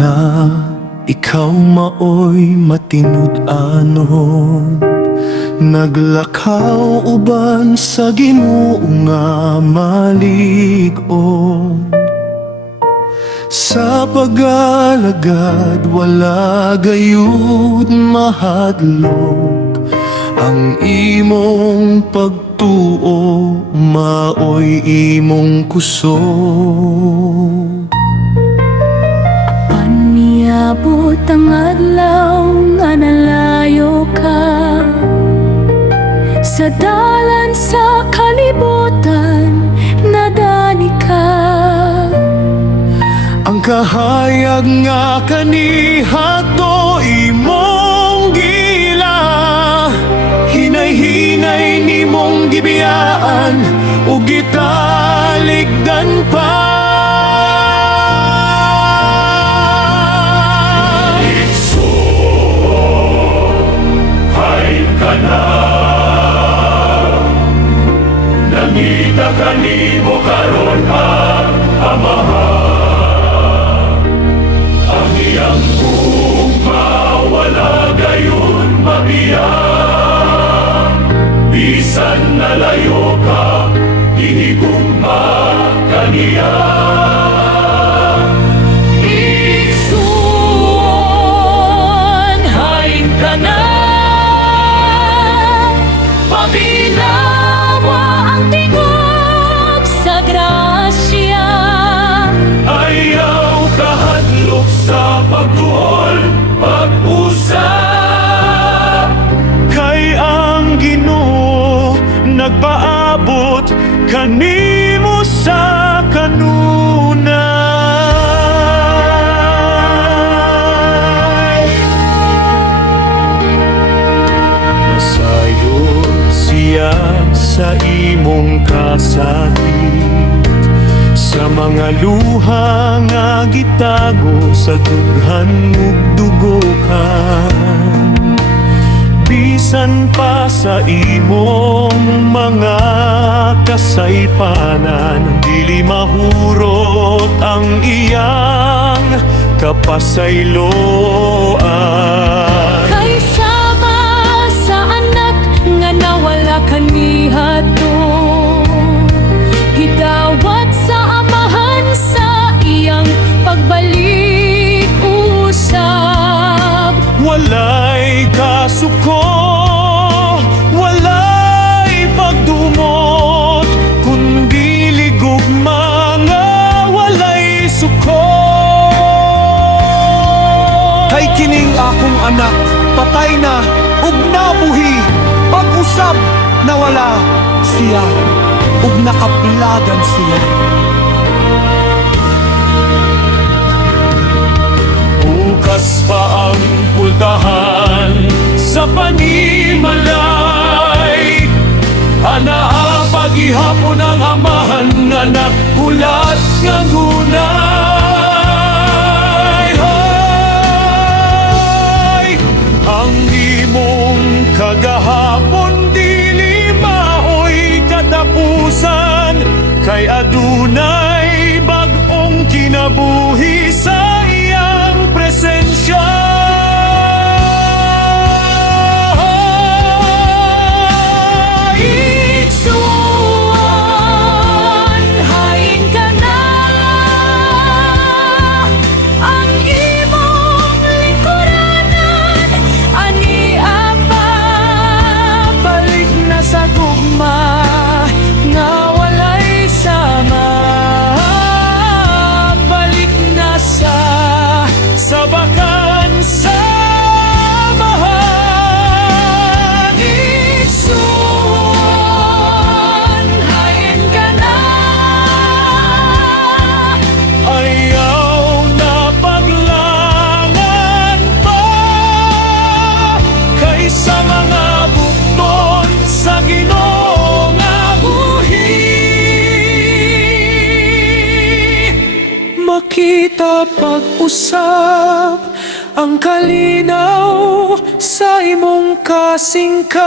na ikaw maoy matinud-anon, naglakaw uban sa Ginoo nga malig-on. Sa pag-alagad wala gayud mahadlok, ang imong pagtuo maoy imong kusog. Paniabot ang adlaw nga nalayo ka sa dalan sa kalibutan, nadani ka. Ang kahayag nga kanihato imong gila, hinay-hinay nimong gibiyaan ug gitaligdan pa. Nangita kanimo karon ang Amahan, ang iyang gugma wala gayon mabiyang. Bisan nalayo ka, gihigugma kaniya. Igsoon, hain ka na, pabinawa ang tingog sa grasya. Ayaw kahadlok sa pagduol, pag-usap. Kay ang Ginoo nagpaabot kanimo sa kanunay. Masayod siya sa imong kasakit, sa mga luha nga gitago sa dughan ug dugokan. Bisan pa sa imong mga kasaypanan, dili mahurot ang iyang kapasayloan. Kay sama sa anak nga nawala kanihato, gidawat sa Amahan sa iyang pagbalik usab. Walay kasuko, walay pagdumot, kundi ligugma nga walay suko. Kay kining akong anak, patay na ug nabuhi, pag-usab nawala siya ug nakaplagan siya. Bukas pa ang pultahan sa panimalay, anaa paghihapon ang Amahan nga nakulat nga gunay. Ay, ang imong kagahapon dili maoy katapusan, kay adunay bag-ong kinabuhi sa iyang presensya. Igsoon, hain ka na, ang imong lingkuranan, ani apa, balik na sa gugma nga walay sama. Balik na sa Sabakan sa Amahan. Igsoon, hain ka na, Ayaw na paglangan pa, kaysa mga bukton sa Ginoo nga buhi. Makita pag-usap ang kalinaw sa imong kasingkap.